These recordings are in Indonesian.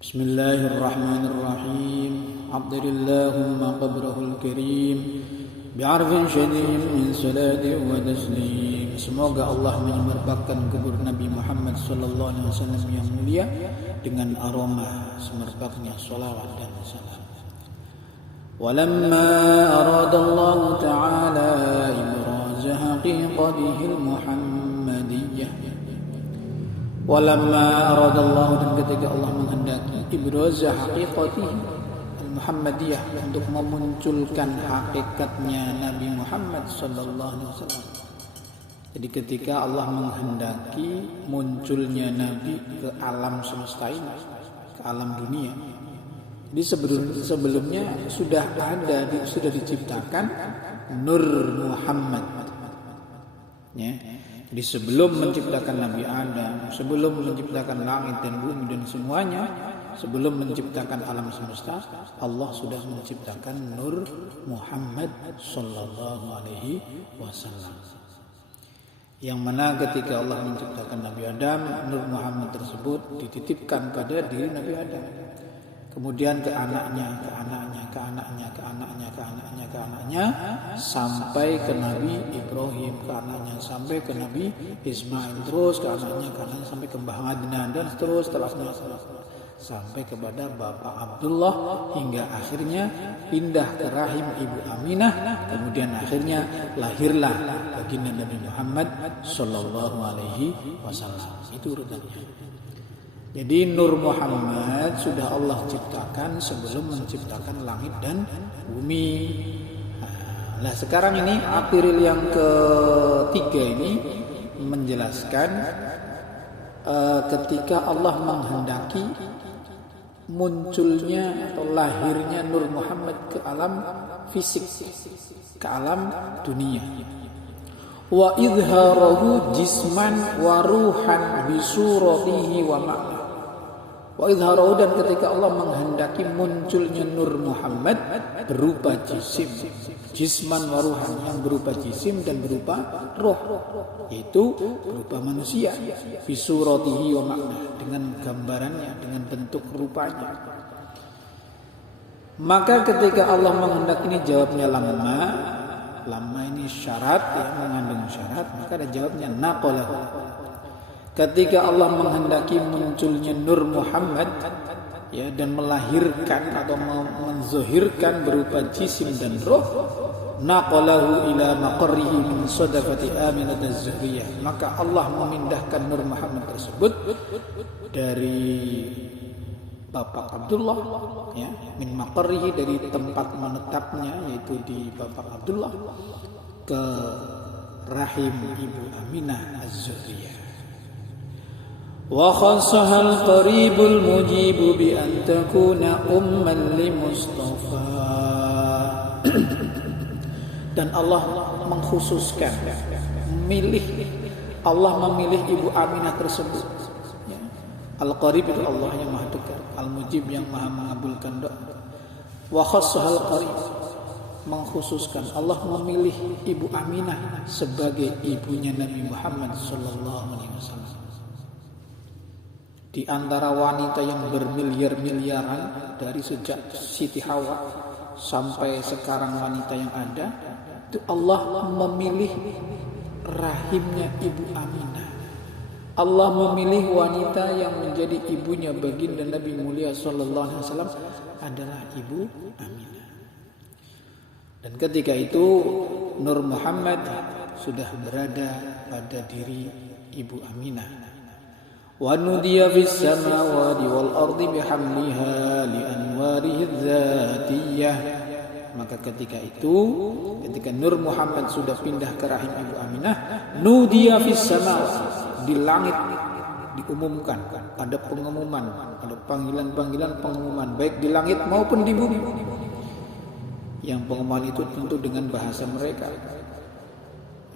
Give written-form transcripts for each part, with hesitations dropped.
بسم الله الرحمن الرحيم عطر اللهم قبره الكريم بعرف شديد من صلاة وتسليم. Semoga Allah menyemarbakkan kubur Nabi Muhammad sallallahu alaihi wasallam yang mulia dengan aroma semerbaknya salawat dan salam. ولما أراد الله تعالى إبراز حقيقته المحمدية Walamma aradallahu, dan ketika Allah menghendaki ibraz haqiqatihi al-Muhammadiyah, untuk memunculkan hakikatnya Nabi Muhammad sallallahu alaihi wasallam. Jadi ketika Allah menghendaki munculnya Nabi ke alam semesta ini, ke alam dunia. Jadi sebelumnya sudah diciptakan Nur Muhammad. Ya. Jadi sebelum menciptakan Nabi Adam, sebelum menciptakan langit dan bumi dan semuanya, sebelum menciptakan alam semesta, Allah sudah menciptakan Nur Muhammad sallallahu alaihi wasallam. Yang mana ketika Allah menciptakan Nabi Adam, Nur Muhammad tersebut dititipkan pada diri Nabi Adam. Kemudian ke anaknya, sampai ke Nabi Ibrahim, ke anaknya, sampai ke Nabi Ismail, terus ke anaknya, sampai ke Mbah Adnan, dan seterusnya sampai kepada Bapak Abdullah, hingga akhirnya pindah ke rahim Ibu Aminah. Kemudian akhirnya lahirlah baginda Nabi Muhammad sallallahu alaihi wasallam. Itu urutannya. Jadi Nur Muhammad sudah Allah ciptakan sebelum menciptakan langit dan bumi. Nah, sekarang ini April yang ketiga ini menjelaskan ketika Allah menghendaki munculnya atau lahirnya Nur Muhammad ke alam fisik, ke alam dunia. Wa idharahu jisman wa ruhan bi suratihi wa ma'na. Wa idharahu, dan ketika Allah menghendaki munculnya Nur Muhammad berupa jisim, jisman wa ruhan, yang berupa jisim dan berupa roh, yaitu berupa manusia, bi suratihi wa ma'na, dengan gambarannya, dengan bentuk rupanya. Maka ketika Allah menghendaki, ini jawabnya lama ini syarat, yang mengandung syarat, maka ada jawabnya naqalah. Ketika Allah menghendaki munculnya Nur Muhammad, ya, dan melahirkan atau menzahirkan berupa jisim dan roh, naqalahu ila maqarrihi min sadaqati Aminah az-Zuhriyah, maka Allah memindahkan Nur Muhammad tersebut dari Bapak Abdullah, ya, min maqarrihi, dari tempat menetapnya yaitu di Bapak Abdullah, ke rahim Ibu Aminah az-Zuhriyah. Wa khassaha al-qaribul mujibu bi an takuna umman li Mustafa. Dan Allah mengkhususkan, Allah memilih Ibu Aminah tersebut. Al-Qarib itu Allah yang maha dekat, Al-Mujib yang maha mengabulkan doa. Wa khassahal qarib, mengkhususkan, Allah memilih Ibu Aminah sebagai ibunya Nabi Muhammad sallallahu alaihi wasallam. Di antara wanita yang bermiliar-miliaran, dari sejak Siti Hawa sampai sekarang wanita yang ada, itu Allah memilih rahimnya Ibu Aminah. Allah memilih wanita yang menjadi ibunya baginda Nabi mulia sallallahu alaihi wasallam adalah Ibu Aminah. Dan ketika itu Nur Muhammad sudah berada pada diri Ibu Aminah. Wa nudiya fis samawati wal ardi bihamliha li anwarihi dzatiyah. Maka ketika Nur Muhammad sudah pindah ke rahim Ibu Aminah, nudiya fis samawati, di langit diumumkan, ada pengumuman, ada pengumuman baik di langit maupun di bumi. Yang pengumuman itu tentu dengan bahasa mereka.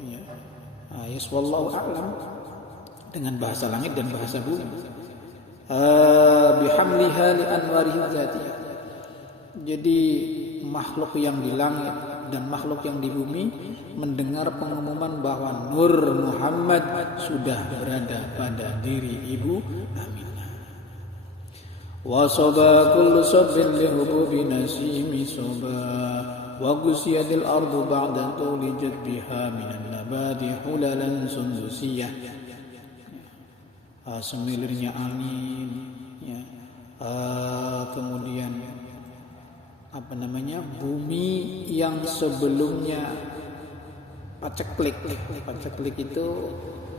Ya. Yes, wallahu a'lam, dengan bahasa langit dan bahasa bumi. Bihamliha li anwarihi dzatiyah. Jadi makhluk yang di langit dan makhluk yang di bumi mendengar pengumuman bahwa Nur Muhammad sudah berada pada diri Ibu Aminah. Wa saba kullu sabbin li hububi nasimi saba wa gusiyadil ardu ba'da tulijat biha minan nabati hulalan sundusiyah. Semilirnya angin ya. Kemudian bumi yang sebelumnya paceklik itu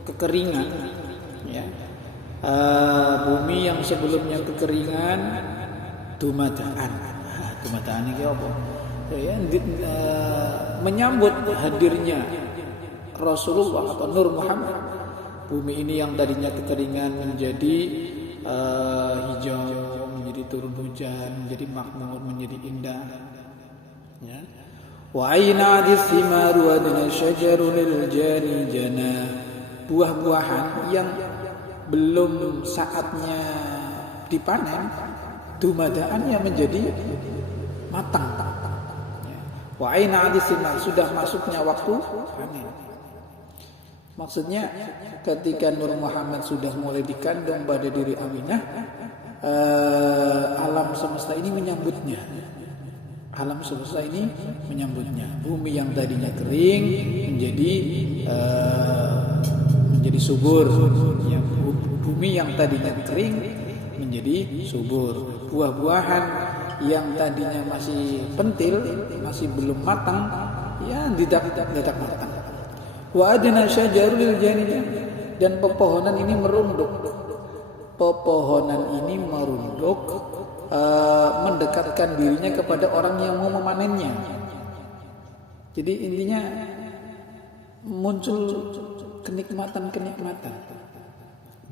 kekeringan ya. Bumi yang sebelumnya kekeringan dumadaan ini apa ya, menyambut hadirnya Rasulullah atau Nur Muhammad. Bumi ini yang tadinya kekeringan menjadi hijau, menjadi turun hujan, menjadi makmur, menjadi indah ya. Wa aina adisimaru adna syajaru lil jani jana. Buah-buahan yang belum saatnya dipanen, dumadaannya menjadi matang. Wa aina adisimar, sudah masuknya waktu panen. Maksudnya ketika Nur Muhammad sudah mulai dikandung pada diri Aminah, alam semesta ini menyambutnya. Alam semesta ini menyambutnya. Bumi yang tadinya kering menjadi subur. Ya, bumi yang tadinya kering menjadi subur. Buah-buahan yang tadinya masih pentil, masih belum matang, ya didadak matang. Wa adna syajarul janiyah, dan pepohonan ini merunduk. Mendekatkan dirinya kepada orang yang mau memanennya. Jadi intinya muncul kenikmatan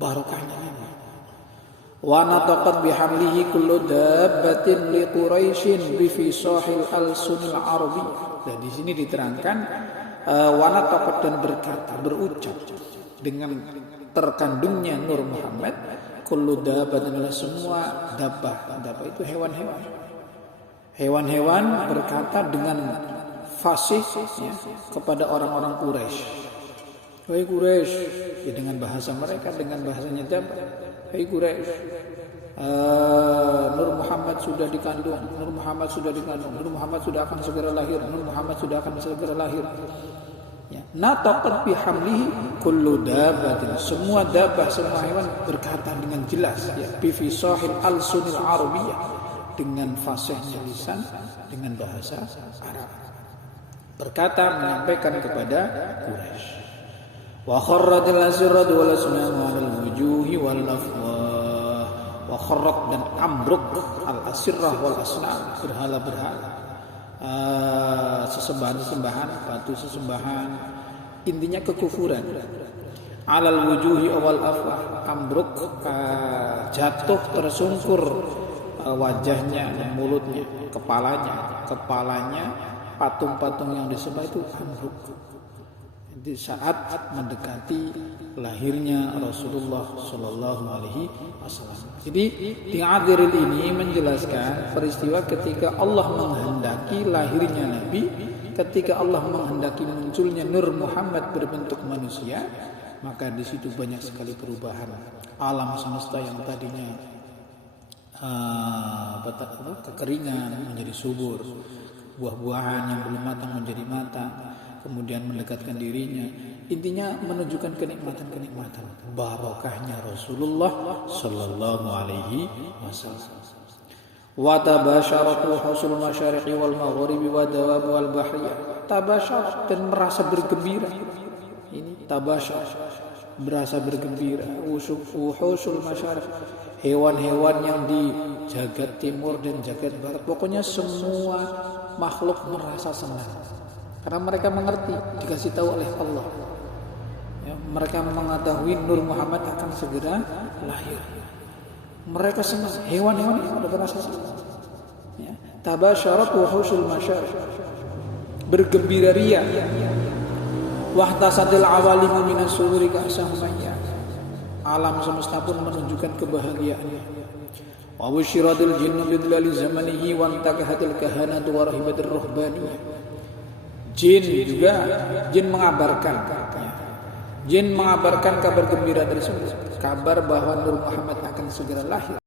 barokahnya ini. Wa nataqat bihamlihi kullu dabbatin li quraisyin bi fisahil alsunil arabiyyah. Dan di sini diterangkan wana topat dan berucap dengan terkandungnya Nur Muhammad kullu dabat adalah semua dabbah itu hewan-hewan berkata dengan fasih ya, kepada orang-orang Quraisy. Wahai Quraisy, ya dengan bahasa mereka, dengan bahasanya dabbah. Wahai Quraisy, Nur Muhammad sudah dikandung, Nur Muhammad sudah akan segera lahir, ya. Nataqat bihamlihi kullu dabbatin, semua dabbah, semua hewan berkata dengan jelas ya, bi fisahil alsunil arabiyyah, dengan fasihnya lisan, dengan bahasa Arab, berkata menyampaikan kepada Quraisy. Wa kharratil asrad wal asnam 'alal wujuhi wal afwah. Wa kharrat, dan ambruk al-asirrah wal asnam, berhala-berhala, sesembahan-sesembahan, batu sesembahan, intinya kekufuran. Alal wujuhi wal afwah, ambruk, jatuh tersungkur wajahnya, mulutnya, kepalanya, patung-patung yang disembah itu ambruk di saat mendekati lahirnya Rasulullah Shallallahu Alaihi Wasallam. Jadi di akhir ini menjelaskan peristiwa ketika Allah menghendaki lahirnya Nabi, ketika Allah menghendaki munculnya Nur Muhammad berbentuk manusia, maka di situ banyak sekali perubahan. Alam semesta yang tadinya kekeringan menjadi subur, buah-buahan yang belum matang menjadi matang, kemudian mendekatkan dirinya. Intinya menunjukkan kenikmatan barokahnya Rasulullah Sallallahu Alaihi Wasallam. Wa tabasharatu husul masyariqi wal maghribi wa dawab wal bahriyah. Tabasyar, dan merasa bergembira. Ini tabasyar, berasa bergembira. Husul masyariq, hewan-hewan yang di jagat timur dan jagat barat, pokoknya semua makhluk merasa senang. Karena mereka mengerti, dikasih tahu oleh Allah. Ya, mereka mengetahui Nur Muhammad akan segera lahir. Mereka senang, hewan-hewan itu sudah merasa senang. Ya, tabasyarat wa husul masyar, bergembira ria. Wahtasadil awalimu minas sururi ka'samaya, alam semesta pun menunjukkan kebahagiaannya. Wa busyiratil jinnu bidlali zamanihi wa antakahatil kahanatu wa rahibatir ruhbaniyah. Jin mengabarkan kabar gembira tersebut, kabar bahwa Nur Muhammad akan segera lahir.